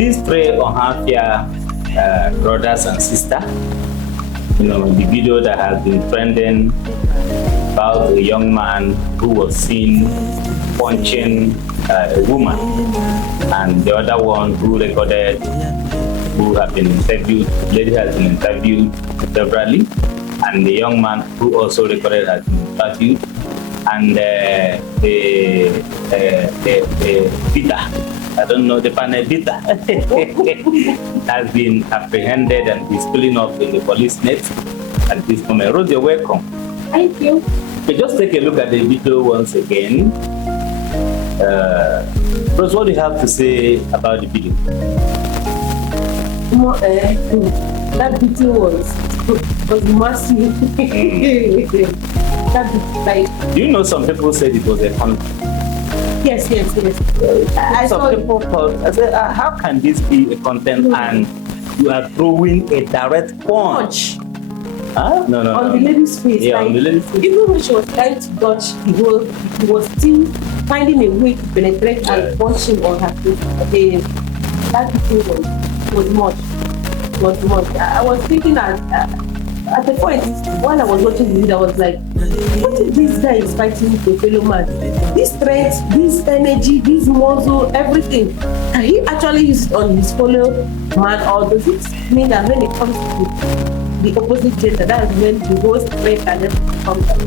these three Ohafia brothers and sisters, the video that has been trending about a young man who was seen punching a woman, and the other one who recorded, who have been interviewed, the lady has been interviewed severally, and the young man who also recorded has been interviewed, and the Peter, I don't know, the Panebita has been apprehended and is pulling up in the police net at this moment. Rose, you're welcome. Thank you. Okay, just take a look at the video once again. Rose, what do you have to say about the video? That video was massive. Do you know some people said it was a content? Yes. Some people thought, I said, how can this be a content and you are throwing a direct punch? Huh? No. On the lady's face. Yeah, on the lady's face. Even when she was trying to dodge, he was still finding a way to penetrate and punching on her face. That video was much. I was thinking at the point while I was watching the video, I was like, what if this guy is fighting with a fellow man? This strength, this energy, this muscle, everything, can he actually use it on his fellow man, or does it mean that when it comes to the opposite gender, that is when the whole strength and everything comes out?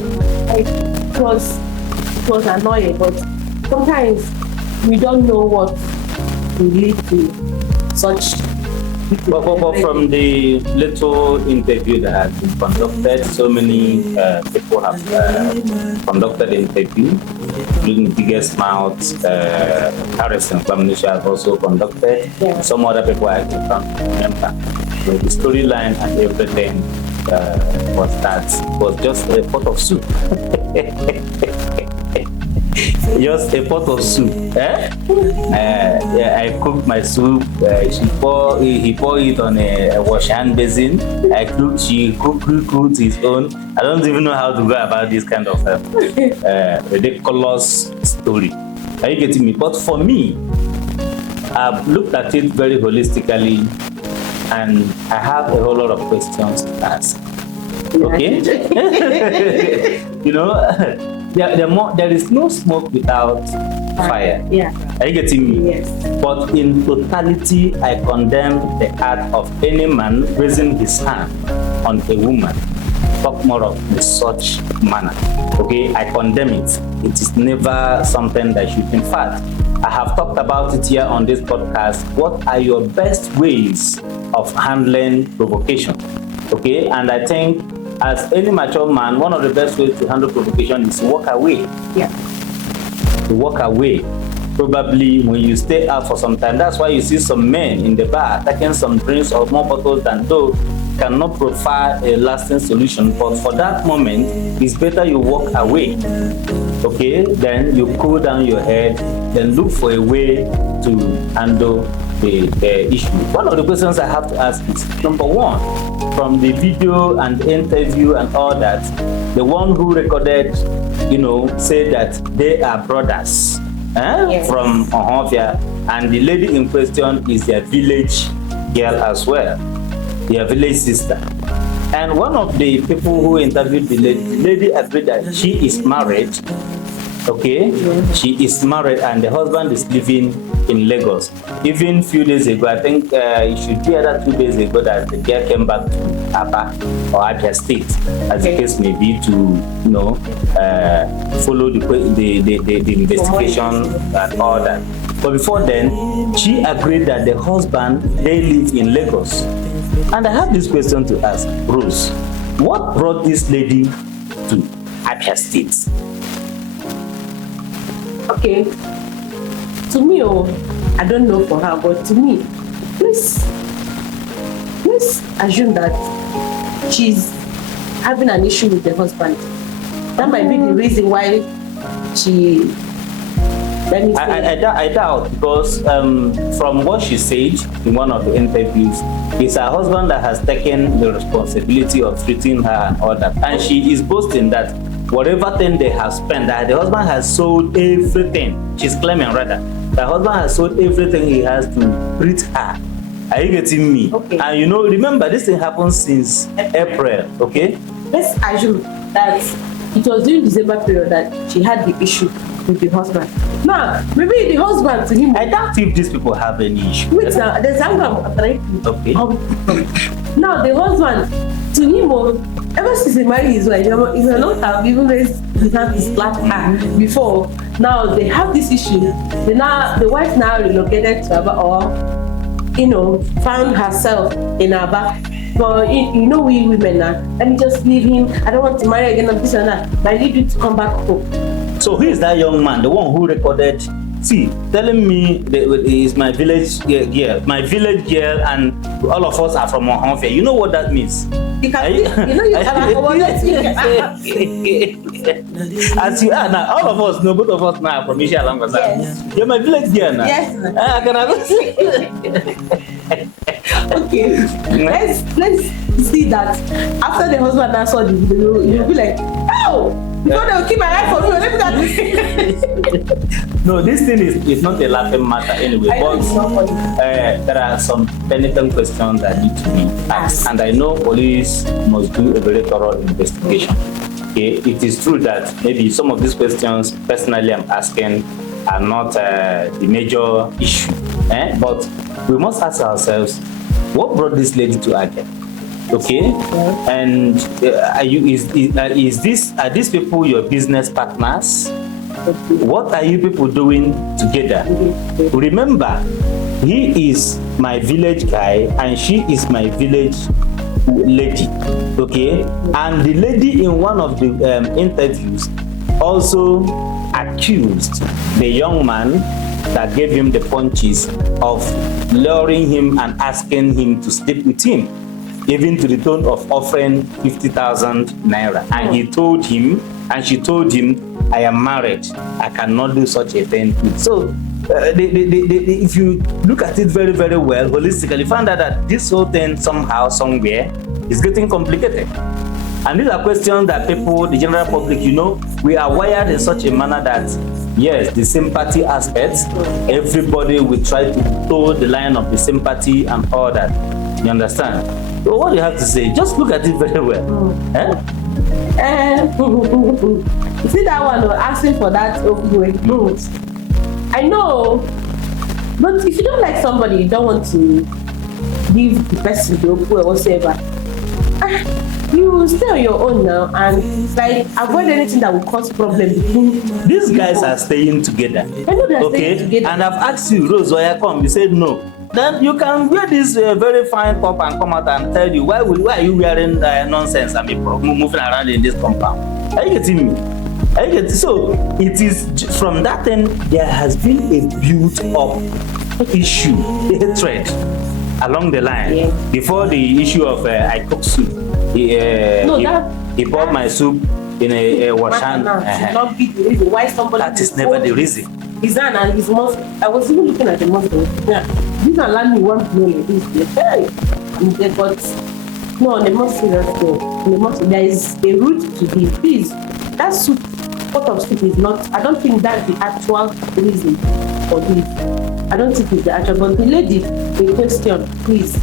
It was annoying, but sometimes we don't know what will lead to such. But from the little interview that has been conducted, so many people have conducted the interview, including Biggest Mouth, Harrison Family has also conducted. Yeah. Some other people I can't remember. So the storyline and everything was just a pot of soup. Just a pot of soup. I cooked my soup. He poured it on a wash hand basin. She cooked his own. I don't even know how to go about this kind of ridiculous story. Are you getting me? But for me, I've looked at it very holistically, and I have a whole lot of questions to ask. Okay? There is no smoke without fire. Yeah. Are you getting me? Yes. But in totality, I condemn the act of any man raising his hand on a woman. Talk more of in such manner. Okay, I condemn it. It is never something that should. In fact, I have talked about it here on this podcast. What are your best ways of handling provocation? Okay, and I think as any mature man, one of the best ways to handle provocation is to walk away. Yeah. To walk away. Probably when you stay out for some time. That's why you see some men in the bar taking some drinks or more bottles than those cannot provide a lasting solution. But for that moment, it's better you walk away. Okay? Then you cool down your head, then look for a way to handle the issue. One of the questions I have to ask is, number one, from the video and the interview and all that, the one who recorded, said that they are brothers Yes. from Ohafia, and the lady in question is their village girl as well, their village sister. And one of the people who interviewed the lady agreed that she is married. Okay, she is married and the husband is living in Lagos. Even a few days ago, I think it should be either 2 days ago, that the girl came back to Aba or Abia State, as the case may be, to follow the investigation and all that. But before then, she agreed that the husband, they live in Lagos. And I have this question to ask, Rose. What brought this lady to Abia State? Okay. To me, I don't know for her, but to me, let's assume that she's having an issue with the husband. That might be the reason why she. I doubt, because from what she said in one of the interviews, it's her husband that has taken the responsibility of treating her and all that. And she is boasting that whatever thing they have spent, that the husband has sold everything. She's claiming rather The husband has sold everything he has to treat her. Are you getting me? Okay. And you know, remember, this thing happened since April, okay? Let's assume that it was during December period that she had the issue with the husband. Now, maybe the husband to him. I doubt if these people have any issue. Wait now, there's anger I'm trying to. Okay. Now, the husband, to him, ever since he married his wife, he will not have even raised his hand to slap her before. Now, they have this issue. The wife now relocated to Aba or, found herself in Aba. But you know, we women now, let me just leave him. I don't want to marry again, this and that. I need you to come back home. So who is that young man, the one who recorded? See, telling me that he's my village girl, and all of us are from Ohonfe. You know what that means? As you are now, all of us know, both of us now are from Isha Langasa. Yes. You're my village girl now. Yes. Okay. Let's see that after the husband now saw the video, you'll be like, oh, before they will keep my eye for me, let me No, this thing is not a laughing matter anyway. But there are some technical questions that need to be asked, and I know police must do a very thorough investigation. Okay, it is true that maybe some of these questions, personally, I'm asking are not the major issue, but we must ask ourselves, what brought this lady to Agate? Okay, and are these people your business partners? What are you people doing together? Remember, he is my village guy and she is my village lady. Okay, and the lady in one of the interviews also accused the young man that gave him the punches of luring him and asking him to sleep with him, even to the tune of offering 50,000 naira. And he told him, and she told him, I am married, I cannot do such a thing. So if you look at it very, very well, holistically, find out that this whole thing somehow, somewhere, is getting complicated. And these are questions that people, the general public, we are wired in such a manner that, yes, the sympathy aspects, everybody will try to toe the line of the sympathy and all that. You understand? So what do you have to say? Just look at it very well. You see that one asking for that opioid? I know, but if you don't like somebody, you don't want to give the person the opioid or whatever. You stay on your own now and avoid anything that will cause problems. These guys are staying together. I know they are staying together. And I've asked you, Rose, why come? You said no. Then you can wear this very fine top and come out and tell you why are you wearing nonsense and be moving around in this compound? Are you getting me? So it is from that end there has been a built-up issue, hatred along the line. Before the issue of I cook soup, he bought my soup in a washan. Not be the reason why somebody. That is never the reason. His aunt and his mother. I was even looking at the mother. Yeah, this and land me 1 million. Hey, but no, on the most serious though. There is a root to this. Please, that soup, pot of soup is not. I don't think that's the actual reason for this. I don't think it's the actual. But the lady in question, please.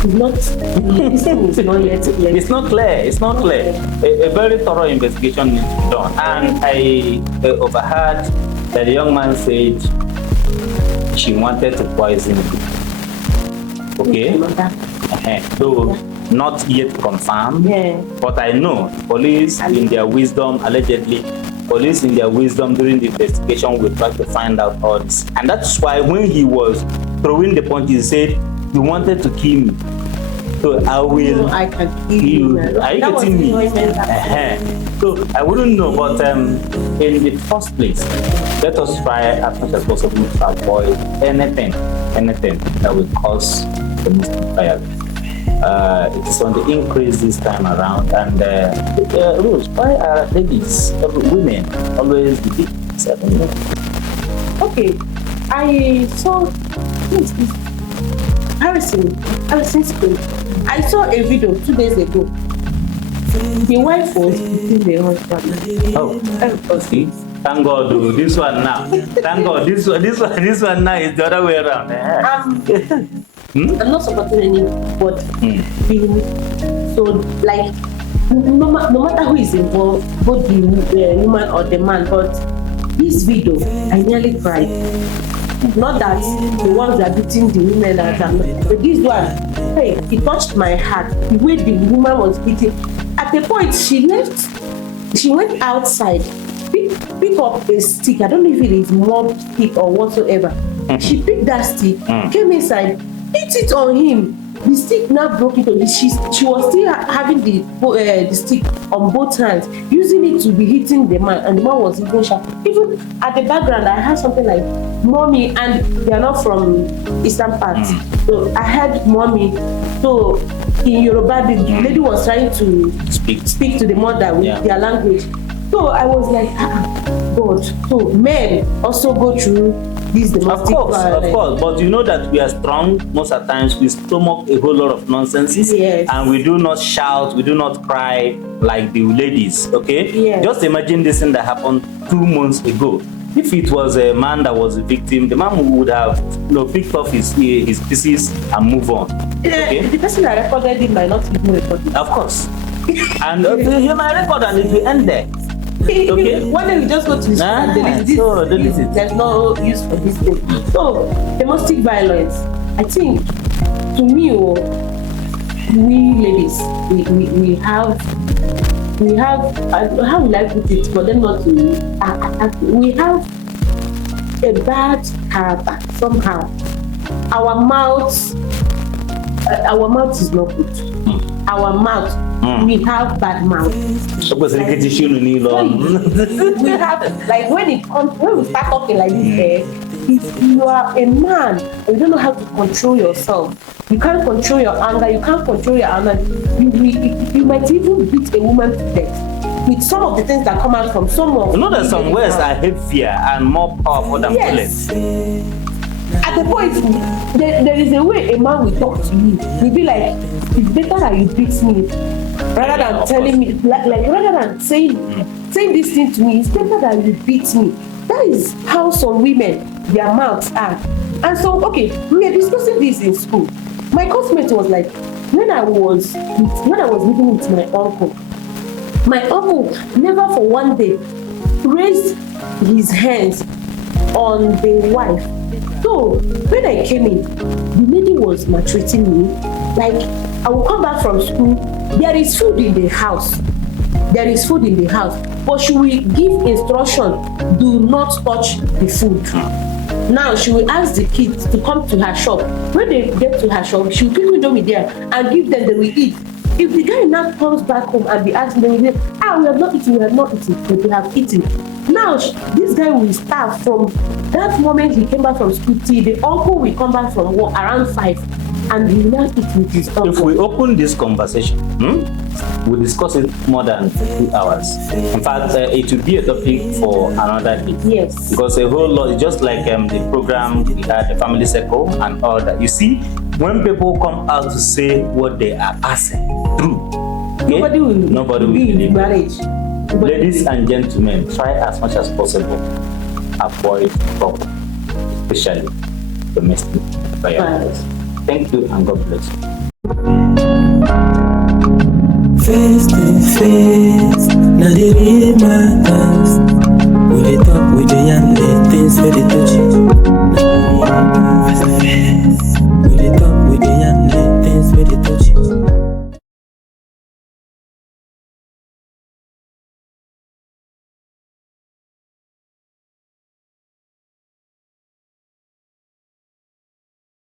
It's not yet. It's not clear. A very thorough investigation needs to be done. And I overheard that the young man said she wanted to poison him. Okay? So, not yet confirmed. Yeah. But I know police in their wisdom, allegedly, during the investigation will try to find out all this. And that's why when he was throwing the punches, he said, you wanted to kill me, so I will. No, I can kill you. Are you getting me? So I wouldn't know, but in the first place, let us try as much as possible to avoid anything that will cause domestic violence. It is on the increase this time around, and Rose, why are ladies, women, always the victims? I don't know. Okay, I saw Harrison School. I saw a video 2 days ago. The wife was beating the husband. Oh, see, Thank God, oh, this one now. Thank God, this one now is the other way around. I'm not supporting anybody. So, like, no matter who is involved, both the woman or the man, but this video, I nearly cried. Not that the ones that are beating the women but this one, hey, it touched my heart. The way the woman was beating. At the point she went outside, pick up a stick. I don't know if it is mob stick or whatsoever. She picked that stick, came inside, hit it on him. The stick now broke it. She was still having the stick on both hands, using it to be hitting the man, and the man was even sharp. Even at the background, I heard something like "mommy," and they are not from Eastern parts, so I heard "mommy." So in Yoruba, the lady was trying to speak to the mother with their language. So I was like, God. So men also go through this domestic violence. Of course, but you know that we are strong. Most of the times we stomach a whole lot of nonsense, and we do not shout, we do not cry like the ladies. Okay, just imagine this thing that happened 2 months ago. If it was a man that was a victim, the man would have picked off his pieces and move on. Okay? The person that recorded it might not even record it. Of course, and he might record and it will end there. Okay. One day we just go to his and delete this. There's no use for this thing. So domestic violence, I think, to me, we ladies, we have how will I put it for them not to we have a bad character somehow. Our mouth is not good. Our mouth. We have bad mouth. We have, like, when we start talking like this, if you are a man and you don't know how to control yourself, you can't control your anger, you can't control your anger, you might even beat a woman to death with some of the things that come out from someone. You know that some words are heavier and more powerful than bullets. At the point, there is a way a man will talk to you. He'll be like, it's better that you beat me rather than telling me, like rather than saying this thing to me. It's better that you beat me. That is how some women, their mouths are. And so, okay, we were discussing this in school. My classmate was like, when I was living with my uncle never for one day raised his hands on the wife. So when I came in, the lady was maltreating me. Like, I will come back from school, there is food in the house, but she will give instruction, do not touch the food. Now she will ask the kids to come to her shop. When they get to her shop, she will pick Indomie there and give them, they will eat. If the guy now comes back home and be asking them, we have not eaten, but they have eaten. Now this guy will start from that moment he came back from school till the uncle will come back from work around 5, and he will not eat with his uncle. If we open this conversation, we'll discuss it more than 2 hours. In fact, it will be a topic for another day. Yes. Because a whole lot, just like the program we had, the family circle and all that. You see, when people come out to say what they are passing through, okay? Nobody will be in marriage. Ladies and gentlemen, try as much as possible avoid trouble, especially domestic violence. Thank you and God bless you. Face to face, now they read my eyes. We dey talk, we dey yarn the things where they touch you.